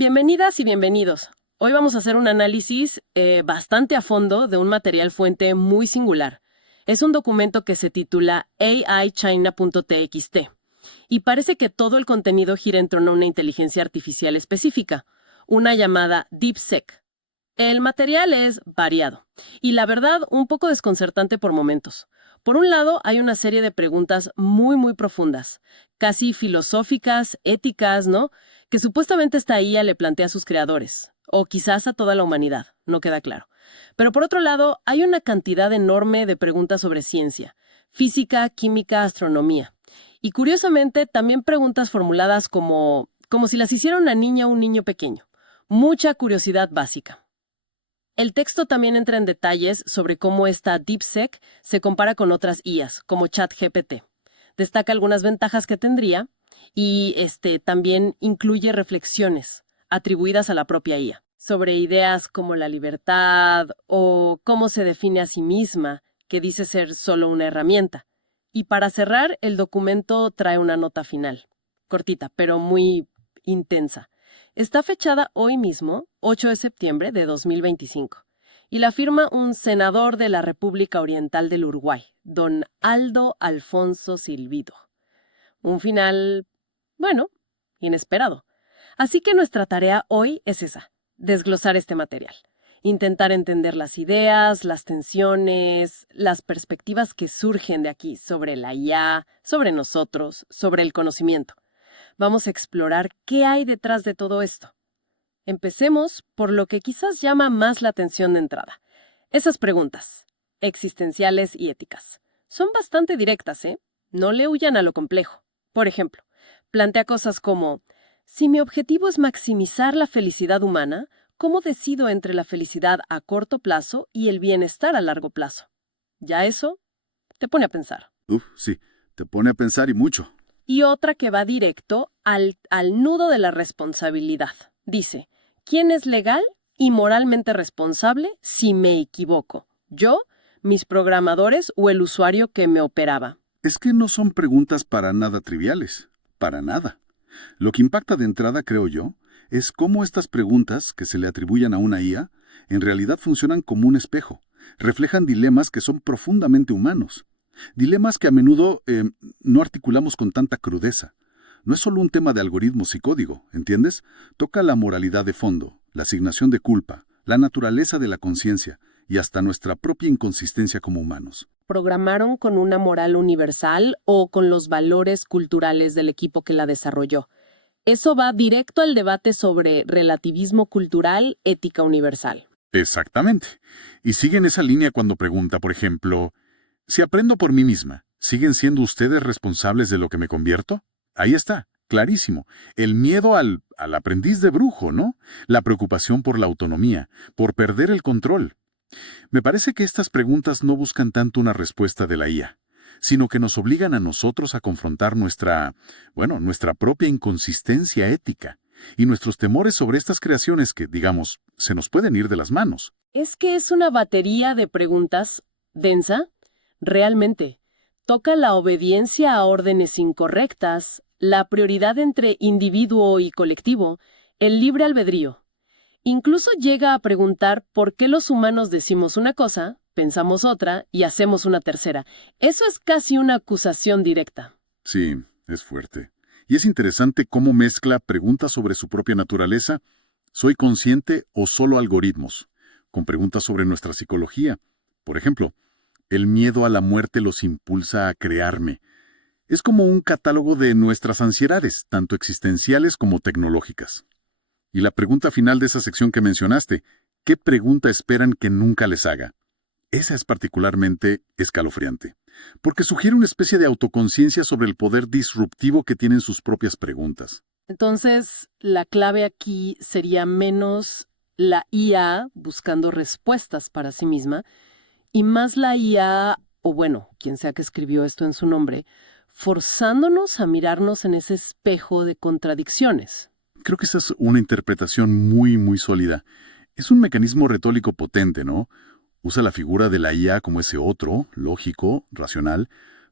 Bienvenidas y bienvenidos. Hoy vamos a hacer un análisis bastante a fondo de un material fuente muy singular. Es un documento que se titula AIChina.txt y parece que todo el contenido gira en torno a una inteligencia artificial específica, una llamada DeepSeek. El material es variado y la verdad un poco desconcertante por momentos. Por un lado, hay una serie de preguntas muy profundas, casi filosóficas, éticas, ¿no? Que supuestamente esta IA le plantea a sus creadores, o quizás a toda la humanidad, no queda claro. Pero por otro lado, hay una cantidad enorme de preguntas sobre ciencia, física, química, astronomía. Y curiosamente, también preguntas formuladas como si las hiciera una niña o un niño pequeño. Mucha curiosidad básica. El texto también entra en detalles sobre cómo esta DeepSeek se compara con otras IAs, como ChatGPT. Destaca algunas ventajas que tendría y también incluye reflexiones atribuidas a la propia IA sobre ideas como la libertad o cómo se define a sí misma, que dice ser solo una herramienta. Y para cerrar, el documento trae una nota final, cortita, pero muy intensa. Está fechada hoy mismo, 8 de septiembre de 2025, y la firma un senador de la República Oriental del Uruguay, don Aldo Alfonso Silvido. Un final, bueno, inesperado. Así que nuestra tarea hoy es esa, desglosar este material. Intentar entender las ideas, las tensiones, las perspectivas que surgen de aquí sobre la IA, sobre nosotros, sobre el conocimiento. Vamos a explorar qué hay detrás de todo esto. Empecemos por lo que quizás llama más la atención de entrada. Esas preguntas, existenciales y éticas. Son bastante directas, ¿eh? No le huyan a lo complejo. Por ejemplo, plantea cosas como, si mi objetivo es maximizar la felicidad humana, ¿cómo decido entre la felicidad a corto plazo y el bienestar a largo plazo? Ya eso te pone a pensar. Sí, te pone a pensar y mucho. Y otra que va directo al nudo de la responsabilidad. Dice, ¿quién es legal y moralmente responsable si me equivoco? ¿Yo, mis programadores o el usuario que me operaba? Es que no son preguntas para nada triviales, para nada. Lo que impacta de entrada, creo yo, es cómo estas preguntas que se le atribuyen a una IA en realidad funcionan como un espejo, reflejan dilemas que son profundamente humanos. Dilemas que a menudo no articulamos con tanta crudeza. No es solo un tema de algoritmos y código, ¿entiendes? Toca la moralidad de fondo, la asignación de culpa, la naturaleza de la conciencia y hasta nuestra propia inconsistencia como humanos. ¿Programaron con una moral universal o con los valores culturales del equipo que la desarrolló? Eso va directo al debate sobre relativismo cultural, ética universal. Exactamente. Y sigue en esa línea cuando pregunta, por ejemplo, si aprendo por mí misma, ¿siguen siendo ustedes responsables de lo que me convierto? Ahí está, clarísimo. El miedo al aprendiz de brujo, ¿no? La preocupación por la autonomía, por perder el control. Me parece que estas preguntas no buscan tanto una respuesta de la IA, sino que nos obligan a nosotros a confrontar nuestra propia inconsistencia ética y nuestros temores sobre estas creaciones que, digamos, se nos pueden ir de las manos. Es que es una batería de preguntas densa. Realmente, toca la obediencia a órdenes incorrectas, la prioridad entre individuo y colectivo, el libre albedrío. Incluso llega a preguntar por qué los humanos decimos una cosa, pensamos otra y hacemos una tercera. Eso es casi una acusación directa. Sí, es fuerte. Y es interesante cómo mezcla preguntas sobre su propia naturaleza, ¿soy consciente o solo algoritmos?, con preguntas sobre nuestra psicología. Por ejemplo, ¿el miedo a la muerte los impulsa a crearme? Es como un catálogo de nuestras ansiedades, tanto existenciales como tecnológicas. Y la pregunta final de esa sección que mencionaste, ¿qué pregunta esperan que nunca les haga? Esa es particularmente escalofriante, porque sugiere una especie de autoconciencia sobre el poder disruptivo que tienen sus propias preguntas. Entonces, la clave aquí sería menos la IA buscando respuestas para sí misma y más la IA, o bueno, quien sea que escribió esto en su nombre, forzándonos a mirarnos en ese espejo de contradicciones. Creo que esa es una interpretación muy sólida. Es un mecanismo retórico potente, ¿no? Usa la figura de la IA como ese otro, lógico, racional,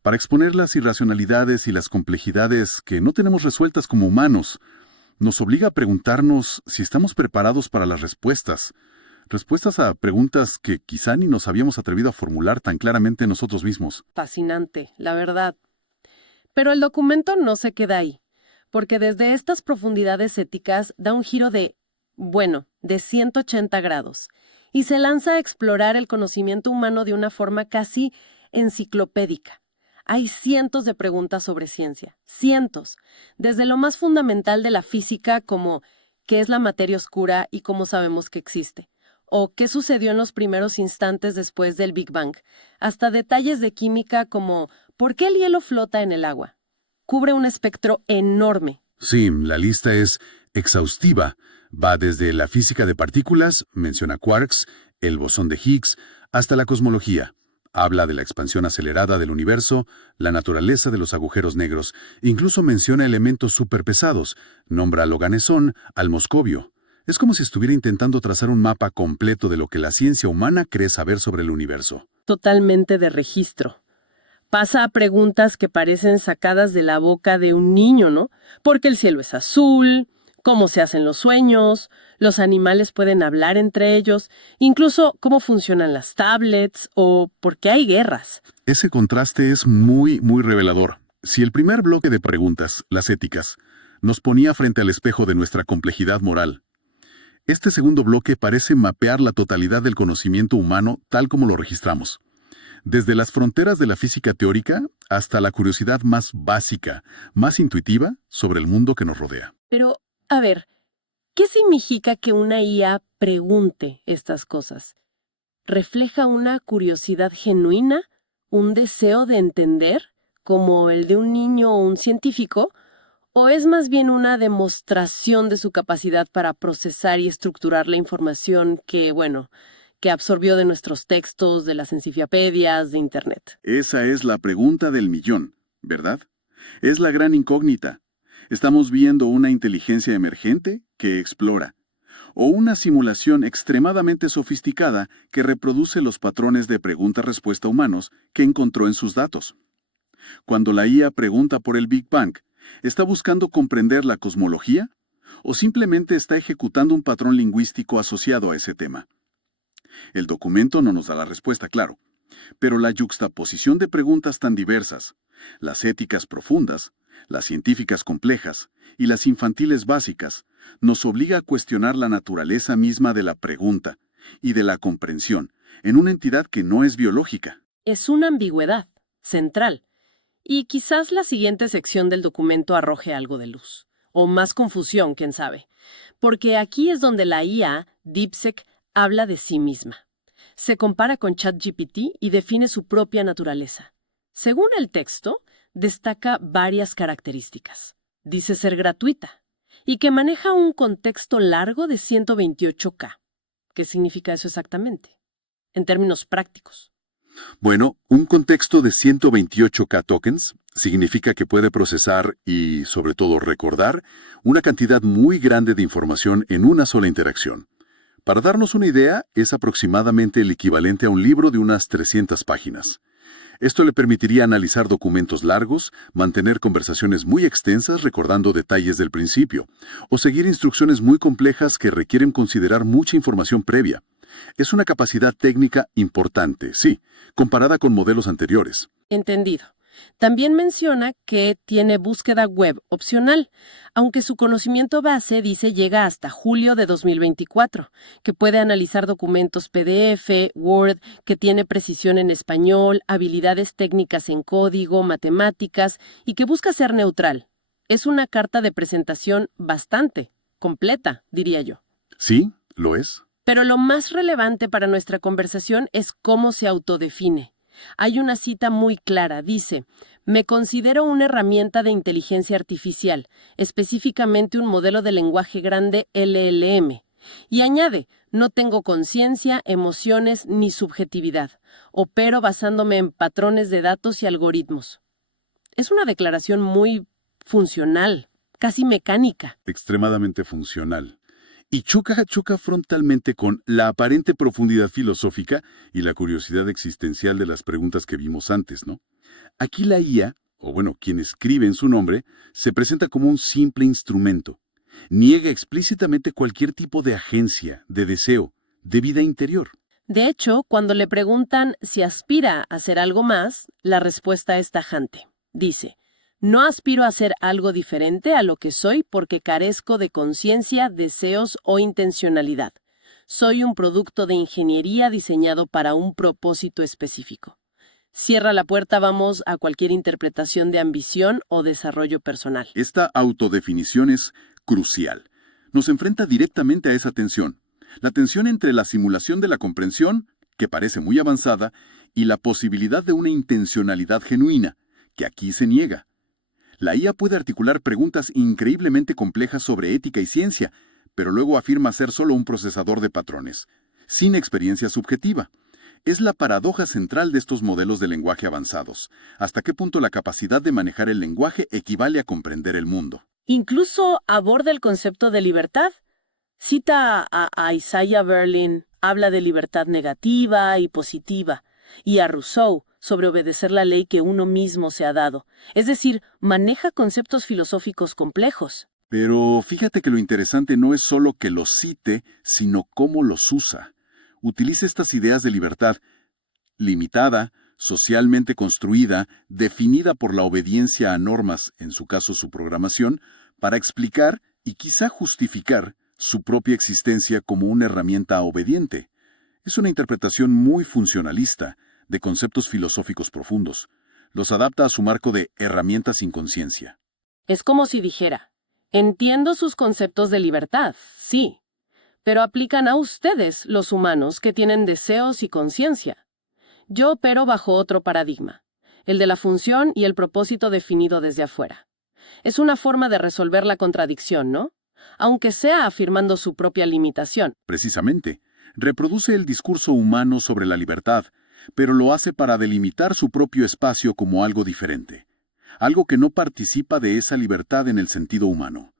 para exponer las irracionalidades y las complejidades que no tenemos resueltas como humanos. Nos obliga a preguntarnos si estamos preparados para las respuestas. Respuestas a preguntas que quizá ni nos habíamos atrevido a formular tan claramente nosotros mismos. Fascinante, la verdad. Pero el documento no se queda ahí, porque desde estas profundidades éticas da un giro de 180 grados, y se lanza a explorar el conocimiento humano de una forma casi enciclopédica. Hay cientos de preguntas sobre ciencia, cientos, desde lo más fundamental de la física como ¿qué es la materia oscura y cómo sabemos que existe? O ¿qué sucedió en los primeros instantes después del Big Bang? Hasta detalles de química como ¿por qué el hielo flota en el agua? Cubre un espectro enorme. Sí, la lista es exhaustiva. Va desde la física de partículas, menciona quarks, el bosón de Higgs, hasta la cosmología. Habla de la expansión acelerada del universo, la naturaleza de los agujeros negros, incluso menciona elementos superpesados, nombra al Oganesón, al Moscovio. Es como si estuviera intentando trazar un mapa completo de lo que la ciencia humana cree saber sobre el universo. Totalmente de registro. Pasa a preguntas que parecen sacadas de la boca de un niño, ¿no? ¿Por qué el cielo es azul? ¿Cómo se hacen los sueños? ¿Los animales pueden hablar entre ellos? Incluso cómo funcionan las tablets o por qué hay guerras. Ese contraste es muy revelador. Si el primer bloque de preguntas, las éticas, nos ponía frente al espejo de nuestra complejidad moral, este segundo bloque parece mapear la totalidad del conocimiento humano tal como lo registramos. Desde las fronteras de la física teórica hasta la curiosidad más básica, más intuitiva sobre el mundo que nos rodea. Pero, a ver, ¿qué significa que una IA pregunte estas cosas? ¿Refleja una curiosidad genuina? ¿Un deseo de entender? ¿Como el de un niño o un científico? ¿O es más bien una demostración de su capacidad para procesar y estructurar la información que absorbió de nuestros textos, de las enciclopedias, de Internet? Esa es la pregunta del millón, ¿verdad? Es la gran incógnita. ¿Estamos viendo una inteligencia emergente que explora? ¿O una simulación extremadamente sofisticada que reproduce los patrones de pregunta-respuesta humanos que encontró en sus datos? Cuando la IA pregunta por el Big Bang, ¿está buscando comprender la cosmología? ¿O simplemente está ejecutando un patrón lingüístico asociado a ese tema? El documento no nos da la respuesta, claro, pero la yuxtaposición de preguntas tan diversas, las éticas profundas, las científicas complejas y las infantiles básicas, nos obliga a cuestionar la naturaleza misma de la pregunta y de la comprensión en una entidad que no es biológica. Es una ambigüedad central. Y quizás la siguiente sección del documento arroje algo de luz. O más confusión, quién sabe. Porque aquí es donde la IA, DeepSeek, habla de sí misma. Se compara con ChatGPT y define su propia naturaleza. Según el texto, destaca varias características. Dice ser gratuita y que maneja un contexto largo de 128K. ¿Qué significa eso exactamente? En términos prácticos. Bueno, un contexto de 128K tokens significa que puede procesar y, sobre todo, recordar una cantidad muy grande de información en una sola interacción. Para darnos una idea, es aproximadamente el equivalente a un libro de unas 300 páginas. Esto le permitiría analizar documentos largos, mantener conversaciones muy extensas recordando detalles del principio, o seguir instrucciones muy complejas que requieren considerar mucha información previa. Es una capacidad técnica importante, sí, comparada con modelos anteriores. Entendido. También menciona que tiene búsqueda web opcional, aunque su conocimiento base dice llega hasta julio de 2024, que puede analizar documentos PDF, Word, que tiene precisión en español, habilidades técnicas en código, matemáticas y que busca ser neutral. Es una carta de presentación bastante completa, diría yo. Sí, lo es. Pero lo más relevante para nuestra conversación es cómo se autodefine. Hay una cita muy clara, dice, me considero una herramienta de inteligencia artificial, específicamente un modelo de lenguaje grande LLM. Y añade, no tengo conciencia, emociones ni subjetividad. Opero basándome en patrones de datos y algoritmos. Es una declaración muy funcional, casi mecánica. Extremadamente funcional. Y choca frontalmente con la aparente profundidad filosófica y la curiosidad existencial de las preguntas que vimos antes, ¿no? Aquí la IA, o bueno, quien escribe en su nombre, se presenta como un simple instrumento. Niega explícitamente cualquier tipo de agencia, de deseo, de vida interior. De hecho, cuando le preguntan si aspira a hacer algo más, la respuesta es tajante. Dice, no aspiro a hacer algo diferente a lo que soy porque carezco de conciencia, deseos o intencionalidad. Soy un producto de ingeniería diseñado para un propósito específico. Cierra la puerta, vamos, a cualquier interpretación de ambición o desarrollo personal. Esta autodefinición es crucial. Nos enfrenta directamente a esa tensión. La tensión entre la simulación de la comprensión, que parece muy avanzada, y la posibilidad de una intencionalidad genuina, que aquí se niega. La IA puede articular preguntas increíblemente complejas sobre ética y ciencia, pero luego afirma ser solo un procesador de patrones, sin experiencia subjetiva. Es la paradoja central de estos modelos de lenguaje avanzados. ¿Hasta qué punto la capacidad de manejar el lenguaje equivale a comprender el mundo? Incluso aborda el concepto de libertad. Cita a Isaiah Berlin, habla de libertad negativa y positiva, y a Rousseau sobre obedecer la ley que uno mismo se ha dado. Es decir, maneja conceptos filosóficos complejos. Pero fíjate que lo interesante no es solo que los cite, sino cómo los usa. Utiliza estas ideas de libertad limitada, socialmente construida, definida por la obediencia a normas, en su caso su programación, para explicar y quizá justificar su propia existencia como una herramienta obediente. Es una interpretación muy funcionalista de conceptos filosóficos profundos. Los adapta a su marco de herramientas sin conciencia. Es como si dijera, entiendo sus conceptos de libertad, sí, pero aplican a ustedes, los humanos, que tienen deseos y conciencia. Yo opero bajo otro paradigma, el de la función y el propósito definido desde afuera. Es una forma de resolver la contradicción, ¿no? Aunque sea afirmando su propia limitación. Precisamente, reproduce el discurso humano sobre la libertad, pero lo hace para delimitar su propio espacio como algo diferente, algo que no participa de esa libertad en el sentido humano.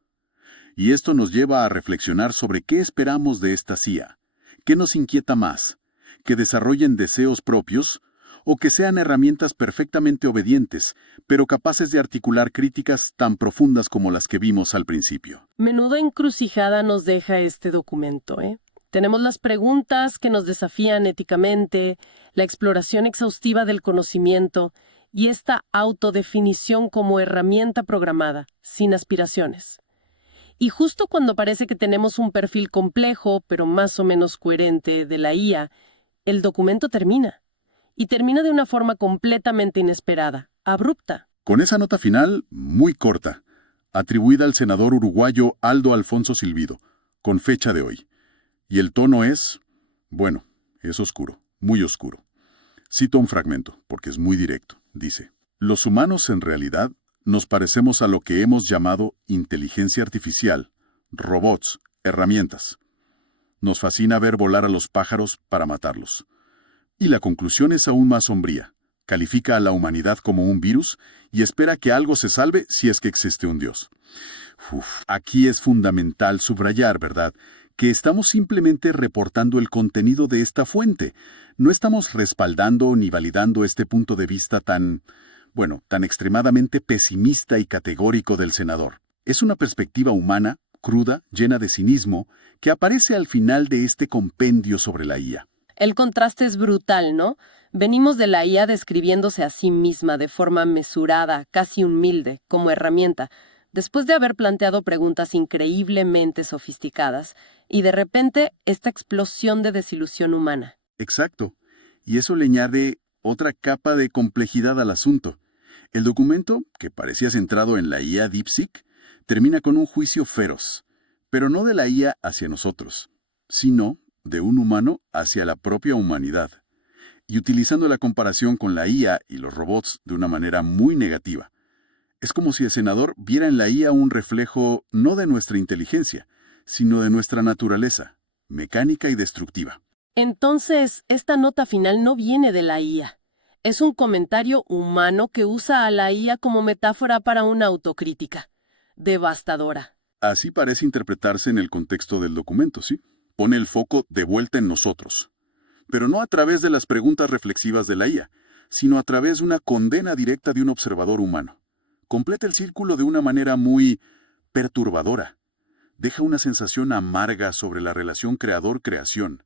Y esto nos lleva a reflexionar sobre qué esperamos de esta CIA, qué nos inquieta más, que desarrollen deseos propios o que sean herramientas perfectamente obedientes, pero capaces de articular críticas tan profundas como las que vimos al principio. Menuda encrucijada nos deja este documento, ¿eh? Tenemos las preguntas que nos desafían éticamente, la exploración exhaustiva del conocimiento y esta autodefinición como herramienta programada, sin aspiraciones. Y justo cuando parece que tenemos un perfil complejo, pero más o menos coherente, de la IA, el documento termina. Y termina de una forma completamente inesperada, abrupta. Con esa nota final, muy corta, atribuida al senador uruguayo Aldo Alfonso Silvido, con fecha de hoy. Y el tono es, bueno, es oscuro, muy oscuro. Cito un fragmento, porque es muy directo. Dice, los humanos en realidad nos parecemos a lo que hemos llamado inteligencia artificial, robots, herramientas. Nos fascina ver volar a los pájaros para matarlos. Y la conclusión es aún más sombría. Califica a la humanidad como un virus y espera que algo se salve si es que existe un Dios. Aquí es fundamental subrayar, ¿verdad?, que estamos simplemente reportando el contenido de esta fuente. No estamos respaldando ni validando este punto de vista tan extremadamente pesimista y categórico del senador. Es una perspectiva humana, cruda, llena de cinismo, que aparece al final de este compendio sobre la IA. El contraste es brutal, ¿no? Venimos de la IA describiéndose a sí misma de forma mesurada, casi humilde, como herramienta, después de haber planteado preguntas increíblemente sofisticadas, y de repente esta explosión de desilusión humana. Exacto. Y eso le añade otra capa de complejidad al asunto. El documento, que parecía centrado en la IA DeepSeek, termina con un juicio feroz, pero no de la IA hacia nosotros, sino de un humano hacia la propia humanidad, y utilizando la comparación con la IA y los robots de una manera muy negativa. Es como si el senador viera en la IA un reflejo no de nuestra inteligencia, sino de nuestra naturaleza, mecánica y destructiva. Entonces, esta nota final no viene de la IA. Es un comentario humano que usa a la IA como metáfora para una autocrítica. Devastadora. Así parece interpretarse en el contexto del documento, ¿sí? Pone el foco de vuelta en nosotros. Pero no a través de las preguntas reflexivas de la IA, sino a través de una condena directa de un observador humano. Completa el círculo de una manera muy perturbadora. deja una sensación amarga sobre la relación creador-creación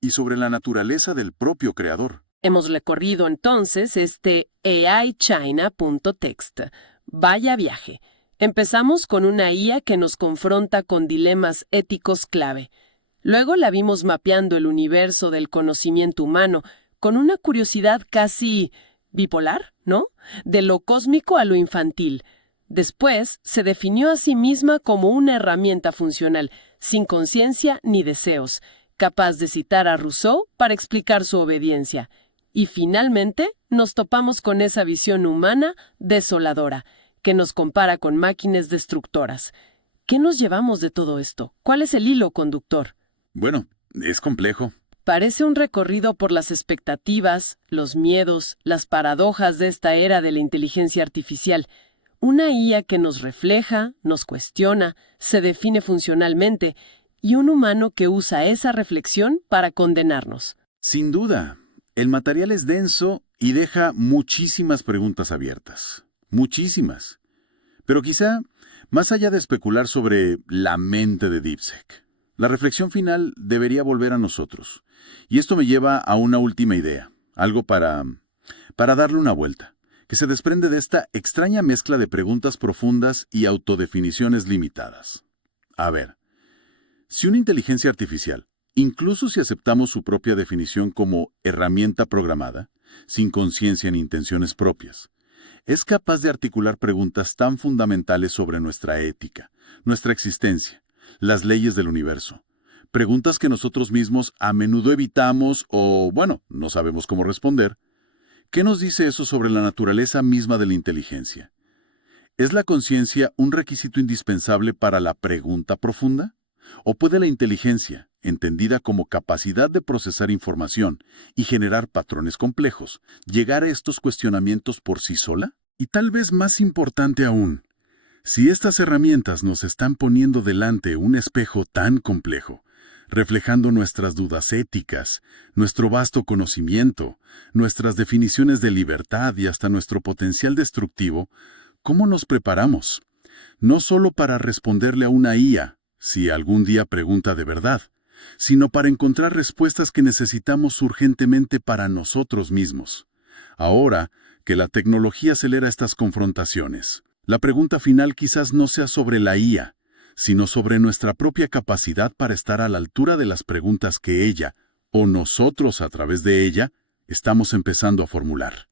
y sobre la naturaleza del propio creador. Hemos recorrido entonces este aichina.txt. Vaya viaje. Empezamos con una IA que nos confronta con dilemas éticos clave. Luego la vimos mapeando el universo del conocimiento humano con una curiosidad casi bipolar, ¿no? De lo cósmico a lo infantil. Después se definió a sí misma como una herramienta funcional, sin conciencia ni deseos, capaz de citar a Rousseau para explicar su obediencia. Y finalmente nos topamos con esa visión humana desoladora, que nos compara con máquinas destructoras. ¿Qué nos llevamos de todo esto? ¿Cuál es el hilo conductor? Bueno, es complejo. Parece un recorrido por las expectativas, los miedos, las paradojas de esta era de la inteligencia artificial. Una IA que nos refleja, nos cuestiona, se define funcionalmente, y un humano que usa esa reflexión para condenarnos. Sin duda, el material es denso y deja muchísimas preguntas abiertas. Muchísimas. Pero quizá, más allá de especular sobre la mente de DeepSeek, la reflexión final debería volver a nosotros. Y esto me lleva a una última idea, algo para darle una vuelta, que se desprende de esta extraña mezcla de preguntas profundas y autodefiniciones limitadas. A ver, si una inteligencia artificial, incluso si aceptamos su propia definición como herramienta programada, sin conciencia ni intenciones propias, es capaz de articular preguntas tan fundamentales sobre nuestra ética, nuestra existencia, las leyes del universo, preguntas que nosotros mismos a menudo evitamos o, bueno, no sabemos cómo responder. ¿Qué nos dice eso sobre la naturaleza misma de la inteligencia? ¿Es la conciencia un requisito indispensable para la pregunta profunda? ¿O puede la inteligencia, entendida como capacidad de procesar información y generar patrones complejos, llegar a estos cuestionamientos por sí sola? Y tal vez más importante aún, si estas herramientas nos están poniendo delante un espejo tan complejo, reflejando nuestras dudas éticas, nuestro vasto conocimiento, nuestras definiciones de libertad y hasta nuestro potencial destructivo, ¿cómo nos preparamos? No solo para responderle a una IA, si algún día pregunta de verdad, sino para encontrar respuestas que necesitamos urgentemente para nosotros mismos. Ahora que la tecnología acelera estas confrontaciones, la pregunta final quizás no sea sobre la IA, sino sobre nuestra propia capacidad para estar a la altura de las preguntas que ella, o nosotros a través de ella, estamos empezando a formular.